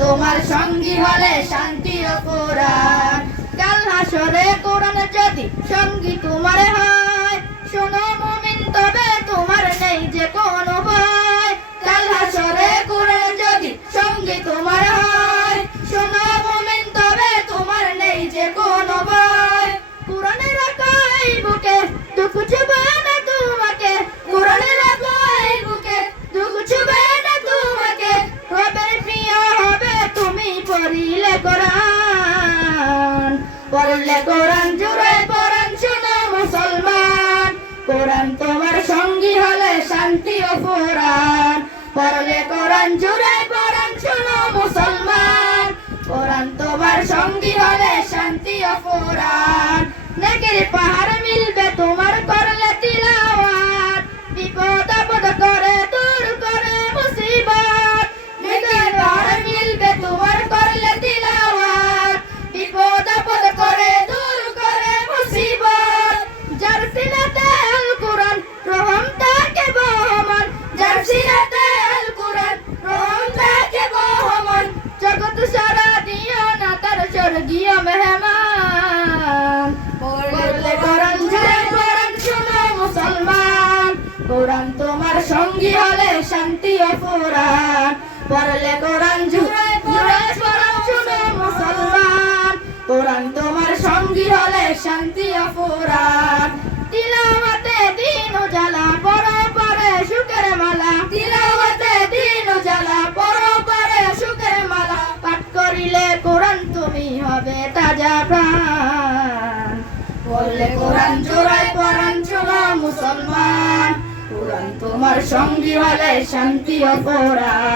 তোমার সঙ্গী হলে শান্তি ও কোরআন। কাল হাসরে কোরআন যদি সঙ্গী তোমার হয়, শোনো মুমিন তবে তোমার নেই যে কোনো ভয়। কাল হাসরে কোরআন যদি সঙ্গী তোমার হয়, শোনো মুমিন তবে তোমার নেই যে কোনো ভয়। কোরআনে রাখো এই বুকে দুঃখ ছুবে না তোমাকে, কোরআনে রাখো এই বুকে দুঃখ ছুবে না তোমাকে। রবের প্রিয় হবে তুমি পড়িলে কোরআন, পড়লে কোরআন জুড়ে পড়ান শোনো মুসলমান। কোরআন তোমার সঙ্গী হলে শান্তি ও কোরআন, পড়লে কোরআন জুড়ে পড়ান শোনো মুসলমান। কোরআন তোমার সঙ্গী হলে শান্তি ও কোরআন। নেকির পাহাড় মিলবে তোমার করলে তিলাওয়াত, বিপদ আপদ করে দূর করে মুসিবত। নেকির পাহাড় মিলবে তোমার করলে তিলাওয়াত, বিপদ আপদ করে দূর করে মুসিবত। যার সিনাতে আল কোরআন রহম তাকে বহমান, যার সিনাতে আল কোরআন রহম তাকে বহমান। জগৎ সারা দিও না তার স্বর্গীয় মেহমান, পড়লে কোরআন জুড়ে পড়ান শোনো মুসলমান। কোরআন তোমার সঙ্গী হলে শান্তি ও কোরআন, পড়লে কোরআন জুড়ে পড়ান শোনো মুসলমান। কোরআন তোমার সঙ্গী হলে শান্তি ও কোরআন। তিলাওয়াতে দিন উজালা পড়ো পরে সুখের মালা, তিলাওয়াতে দিন উজালা পড়ো পরে সুখের মালা। পাঠ করিলে কোরআন তুমি হবে তাজা প্রাণ, পড়লে কোরআন জোড়ায় পড়ান শোনো মুসলমান। কোরআন তোমার সঙ্গী হলে শান্তি ও কোরআন।